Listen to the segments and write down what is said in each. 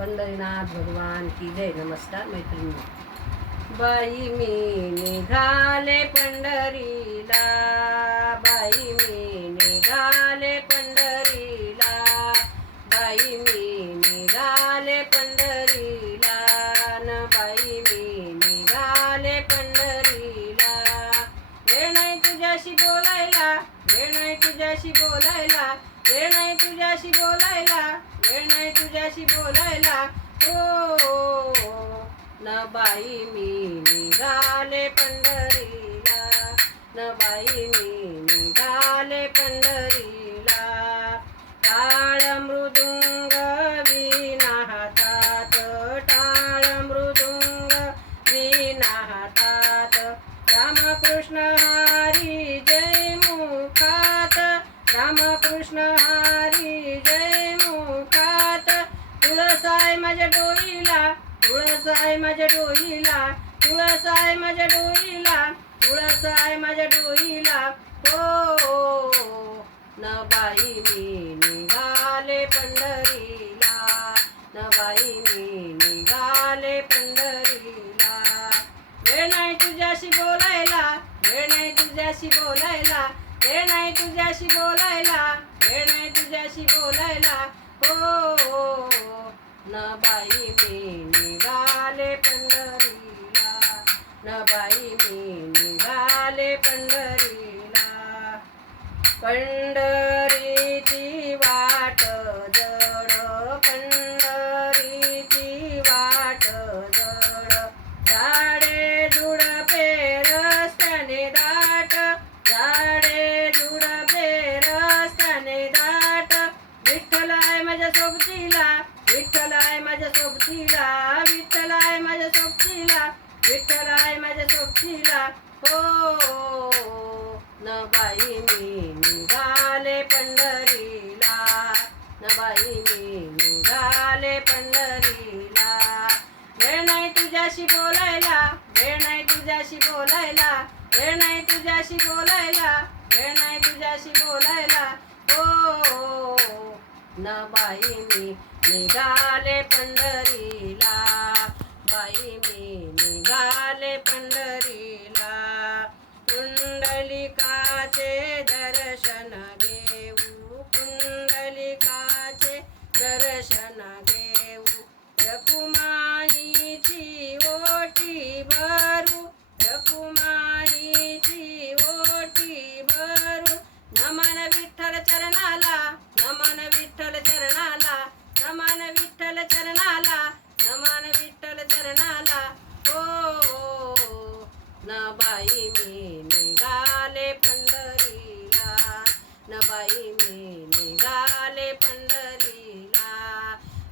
पंढरीनाथ भगवान की जय. नमस्कार मैत्रिणी. बाई मी निघाले पंढरीला, बाई मी निघाले पंढरीला, बाई मी निघाले पंढरीला, न बाई मी निघाले पंढरीला. वेळ नाही तुझ्याशी बोलायला, वेळ नाही तुझ्याशी बोलायला, वेळ नाही तुझ्याशी बोलायला, वेळ नाही तुझ्याशी बोलायला. हो न बाई मी निघाले पंढरीला, न बाई मी निघाले पंढरीला. टाळ मृदुंग वीणा हातात, टाळ मृदुंग वीणा हातात, रामकृष्ण हरी जय मुखात, रामकृष्ण हरी जय मुखात. तुळसाय माझ्या डोईला, तुळसाय माझ्या डोईला, तुळसाय माझ्या डोईला, तुळसाय माझ्या डोईला. हो न बाई मी निघाले पंढरीला, न बाई मी निघाले पंढरीला. वेळ नाही तुझ्याशी बोलायला, वेळ नाही तुझ्याशी बोलायला, वेळ नाही तुझ्याशी बोलायला, वेळ नाही तुझ्याशी बोलायला. हो न बाई मी निघाले पंढरीला, न बाई मी निघाले पंढरीला. पंढरीची वाट जड, पंढरीची वाट जड, झाडे झुडपे रस्त्याने दाट, झाडे झुडपे रस्त्याने दाट. विठ्ठल आहे माझ्या सोबतीला, विठ्ठल आहे माझ्या सोबतीला, विठ्ठल आहे माझ्या सोबतीला, विठ्ठल आहे माझ्या सोबतीला. हो न बाई मी निघाले पंढरीला, न बाई मी निघाले पंढरीला. वेळ नाही तुझ्याशी बोलायला, वेळ नाही तुझ्याशी बोलायला, वेळ नाही तुझ्याशी बोलायला, वेळ नाही तुझ्याशी बोलायला. हो न बाई मी निघाले पंढरीला, बाई मी निघाले पंढरीला. पुंडलिकाचे दर्शन घेऊ, पुंडलिकाचे दर्शन घेऊ, रखुमाईची ओटी भरू, रखुमाईची ओटी भरू. नमन विठ्ठल चरणाला, नमन विठ्ठल चरणाला, नमन विठ्ठल चरणाला, नमन विठ्ठल चरणाला. हो न बाई मी निघाले पंढरीला, न बाई मी निघाले पंढरीला.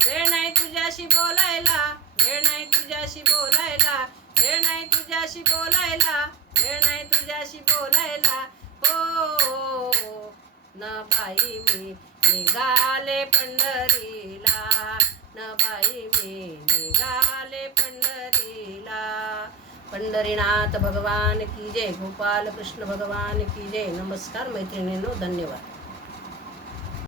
वेळ नाही तुझ्याशी बोलायला, वेळ नाही तुझ्याशी बोलायला, वेळ नाही तुझ्याशी बोलायला, वेळ नाही तुझ्याशी बोलायला. हो न बाई मी निघाले पंढरीला, न बाई मी निघाले पंढरीला. पंढरीनाथ भगवान की जय. गोपाल कृष्ण भगवान की जय. नमस्कार मैत्रिणींनो. धन्यवाद.